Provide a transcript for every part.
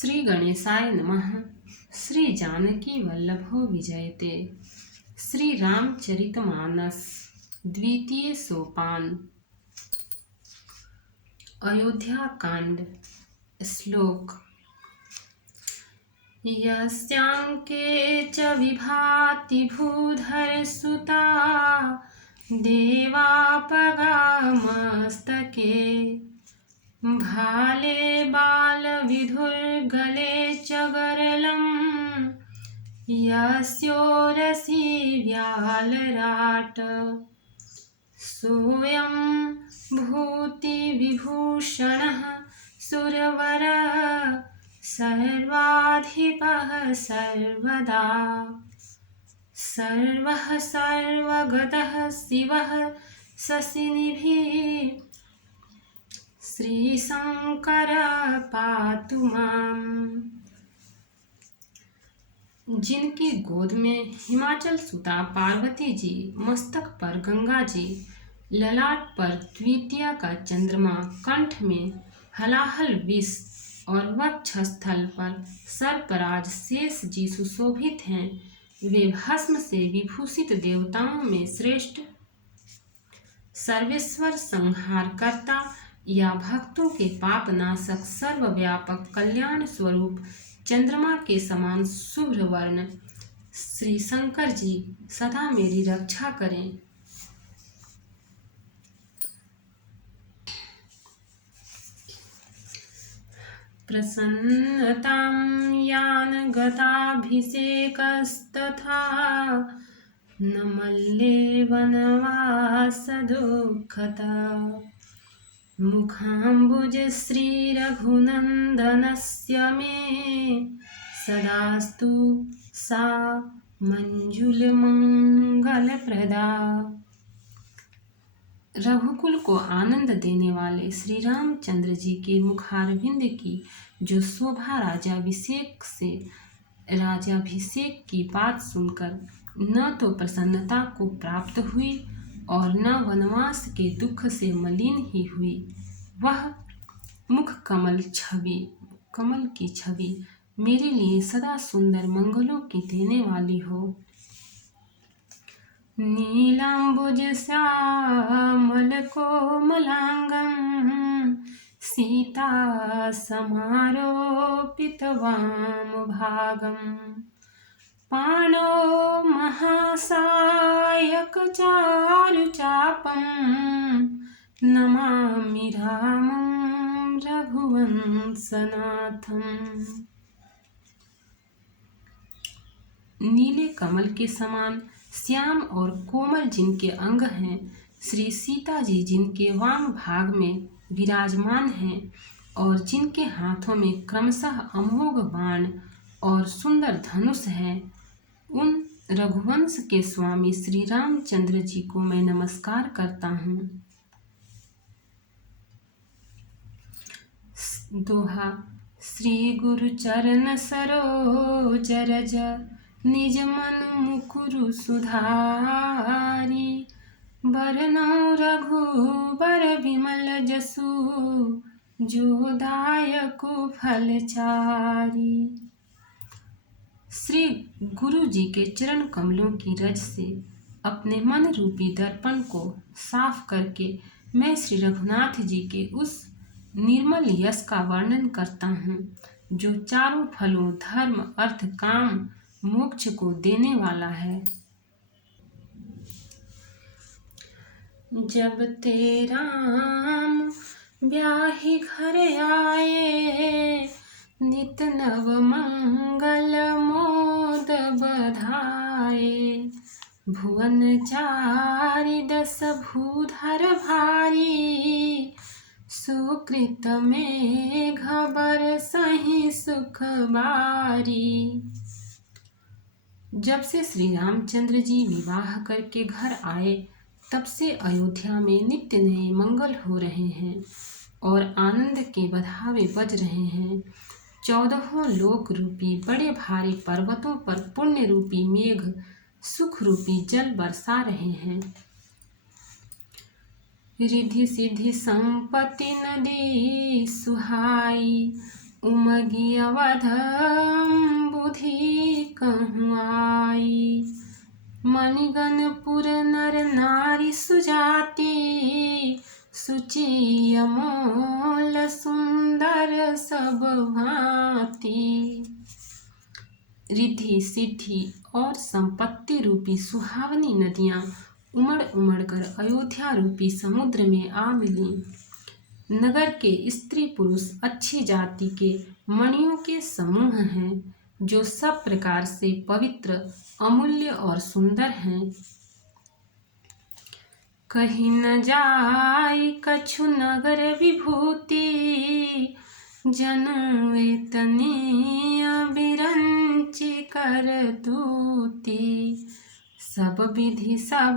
श्री गणेशाय नमः। श्री जानकी वल्लभो विजयते। श्री रामचरितमानस द्वितीय सोपान। अयोध्या कांड। श्लोक। यस्यांके च विभाति भूधर सुता देवापगामस्तके भाले बालविधुर्गले च गरलं यस्योरसि व्यालराट सोऽयं भूतिविभूषणः सुरवरः सर्वाधिपः सर्वदा सर्वः सर्वगतः शिवः शशिनिभिः श्रीशंकर पातु माम्। जिनकी गोद में हिमाचल सुता पार्वती जी, मस्तक पर गंगा जी, ललाट पर द्वितीय का चंद्रमा, कंठ में हलाहल विष और वक्षस्थल पर सर्पराज शेष जी सुशोभित हैं, वे भस्म से विभूषित देवताओं में श्रेष्ठ, सर्वेश्वर, संहार करता या भक्तों के पाप नाशक, सर्वव्यापक, कल्याण स्वरूप चंद्रमा के समान शुभ्र वर्ण श्री शंकर जी सदा मेरी रक्षा करें। प्रसन्नतां यान गताभिषेकस्तथा न मल्ले वनवास दुःखता मुखाम्बुज श्री रघुनंदनस्य मे सदास्तु सा मंजुल मंगलप्रदा। रघुकुल को आनंद देने वाले श्री रामचंद्र जी के मुखारविंद की जो शोभा राजाभिषेक की बात सुनकर न तो प्रसन्नता को प्राप्त हुई और न वनवास के दुख से मलिन ही हुई, वह मुख कमल की छवि मेरे लिए सदा सुंदर मंगलों की देने वाली हो। नीलांबुज श्यामल कोमलांगं सीता समारोपित वाम भागं पाणो महासायक चारुचापं नमामि रामं रघुवंशनाथम्। नीले कमल के समान श्याम और कोमल जिनके अंग हैं, श्री सीता जी जिनके वाम भाग में विराजमान हैं और जिनके हाथों में क्रमशः अमोघ बाण और सुंदर धनुष है, उन रघुवंश के स्वामी श्री रामचंद्र जी को मैं नमस्कार करता हूँ। दोहा। श्री गुरु चरण सरोज रज निज मन मुकुरु सुधारी बरनउँ रघुबर विमल जसु जो दायकु फलचारी। श्री गुरु जी के चरण कमलों की रज से अपने मन रूपी दर्पण को साफ करके मैं श्री रघुनाथ जी के उस निर्मल यश का वर्णन करता हूँ जो चारों फलों धर्म, अर्थ, काम, मोक्ष को देने वाला है। जब ते राम ब्याहि घर आए नित नव मंगल मोद बधाए भुवन चारि दस भूधर भारी सुकृत मेघ बरसहि सुख बारी। जब से श्री रामचंद्र जी विवाह करके घर आए तब से अयोध्या में नित्य नए मंगल हो रहे हैं और आनंद के बधावे बज रहे हैं। 14 लोक रूपी बड़े भारी पर्वतों पर पुण्य रूपी मेघ सुख रूपी जल बरसा रहे हैं। रिद्धि सिद्धि संपत्ति नदी सुहाई उमगी अवध बुद्धि कहूँ आई। मणिगणपुर नर नारी सुजाति, सुचि अमोल सुंदर सब भांति। रिद्धि सिद्धि और संपत्ति रूपी सुहावनी नदियां उमड़ उमड़ कर अयोध्या रूपी समुद्र में आ मिली। नगर के स्त्री पुरुष अच्छी जाति के मणियों के समूह हैं, जो सब प्रकार से पवित्र, अमूल्य और सुंदर हैं। कहीं न जाई कछु नगर विभूति, जनु एतने अबिरंचि करतूति। सब विधि सब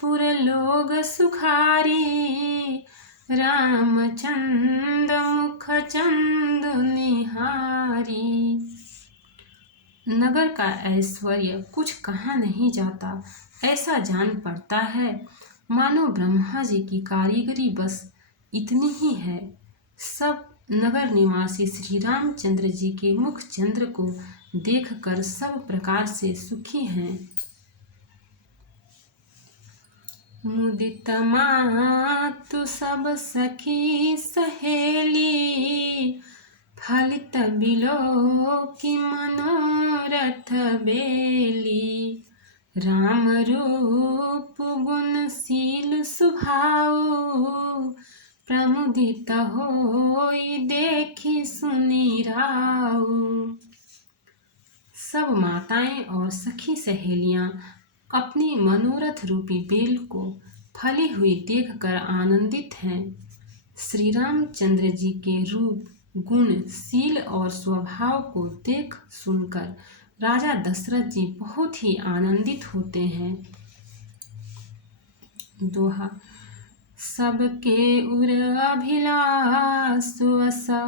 पुर लोग सुखारी, रामचंद मुख चंद निहारी। नगर का ऐश्वर्य कुछ कहा नहीं जाता, ऐसा जान पड़ता है मानो ब्रह्मा जी की कारीगरी बस इतनी ही है। सब नगर निवासी श्री रामचंद्र जी के मुख चंद्र को देखकर सब प्रकार से सुखी हैं। मुदित मातु सब सखी सहेली, फलित बिलोकी मनोरथ बेली। राम रूप गुणशील सुभाऊ, प्रमुदित होई देखी सुनी राऊ। सब माताएं और सखी सहेलियां अपनी मनोरथ रूपी बेल को फली हुई देखकर आनंदित हैं। श्री रामचंद्र जी के रूप, गुण, शील और स्वभाव को देख सुनकर राजा दशरथ जी बहुत ही आनंदित होते हैं। दोहा। सबके उर अभिलाषु असा,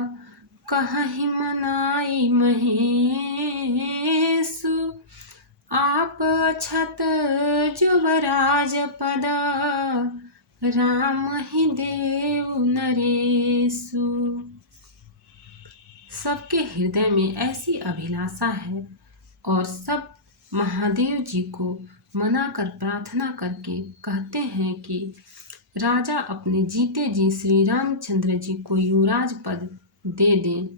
कहहि मनाई महेशु। आप अछत जुबराज पद, राम ही देव नरेशु। सबके हृदय में ऐसी अभिलाषा है और सब महादेव जी को मनाकर प्रार्थना करके कहते हैं कि राजा अपने जीते जी श्री रामचंद्र जी को युवराज पद दे दें।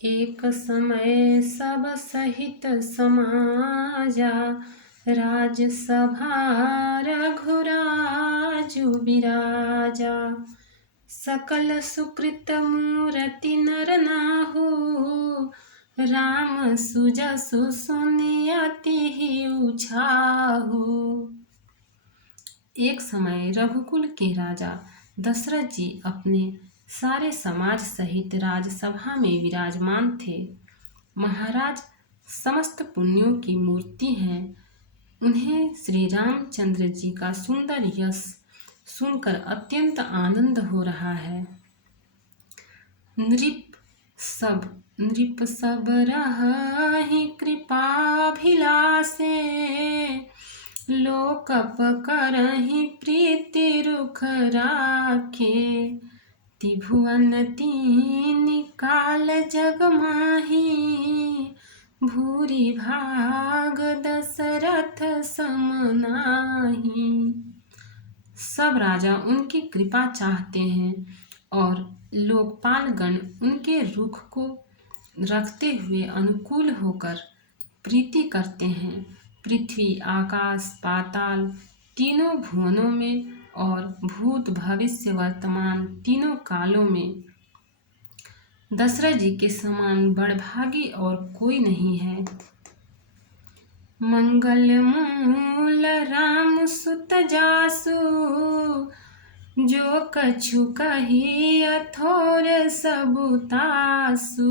एक समय सब सहित समाजा, राजसभा रघुराजु बिराजा। सकल सुकृत मूरति नर नाहु, राम सुजसु सुनि अति ही उछाहु। एक समय रघुकुल के राजा दशरथ जी अपने सारे समाज सहित राजसभा में विराजमान थे। महाराज समस्त पुण्यों की मूर्ति हैं। उन्हें श्री रामचंद्र जी का सुंदर यश सुनकर अत्यंत आनंद हो रहा है। नृप सब रहहि कृपाभिलाषे, लोकप करहि प्रीति रुख राखे। त्रिभुवन तीन काल जग माही, भूरि भाग दशरथ सम नाहि। सब राजा उनकी कृपा चाहते हैं और लोकपालगण उनके रुख को रखते हुए अनुकूल होकर प्रीति करते हैं। पृथ्वी, आकाश, पाताल तीनों भुवनों में और भूत, भविष्य, वर्तमान तीनों कालों में दशरथ जी के समान बड़भागी और कोई नहीं है। मंगल मूल राम सुत जासु, जो कछु कही अथोर सबुतासु।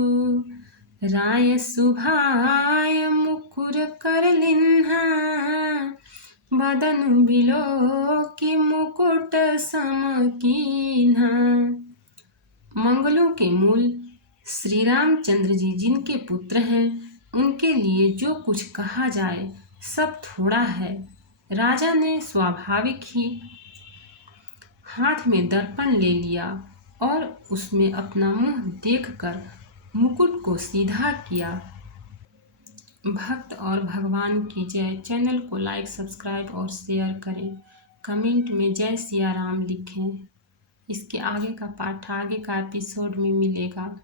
राय सुभाय मुकुर कर लिन्हा, बदन बिलो की मुकुट सम कीन्हा। मंगलों के मूल श्री रामचंद्र जी जिनके पुत्र हैं, उनके लिए जो कुछ कहा जाए सब थोड़ा है। राजा ने स्वाभाविक ही हाथ में दर्पण ले लिया और उसमें अपना मुंह देखकर मुकुट को सीधा किया। भक्त और भगवान की जय। चैनल को लाइक, सब्सक्राइब और शेयर करें। कमेंट में जय सिया राम लिखें। इसके आगे का पाठ आगे का एपिसोड में मिलेगा।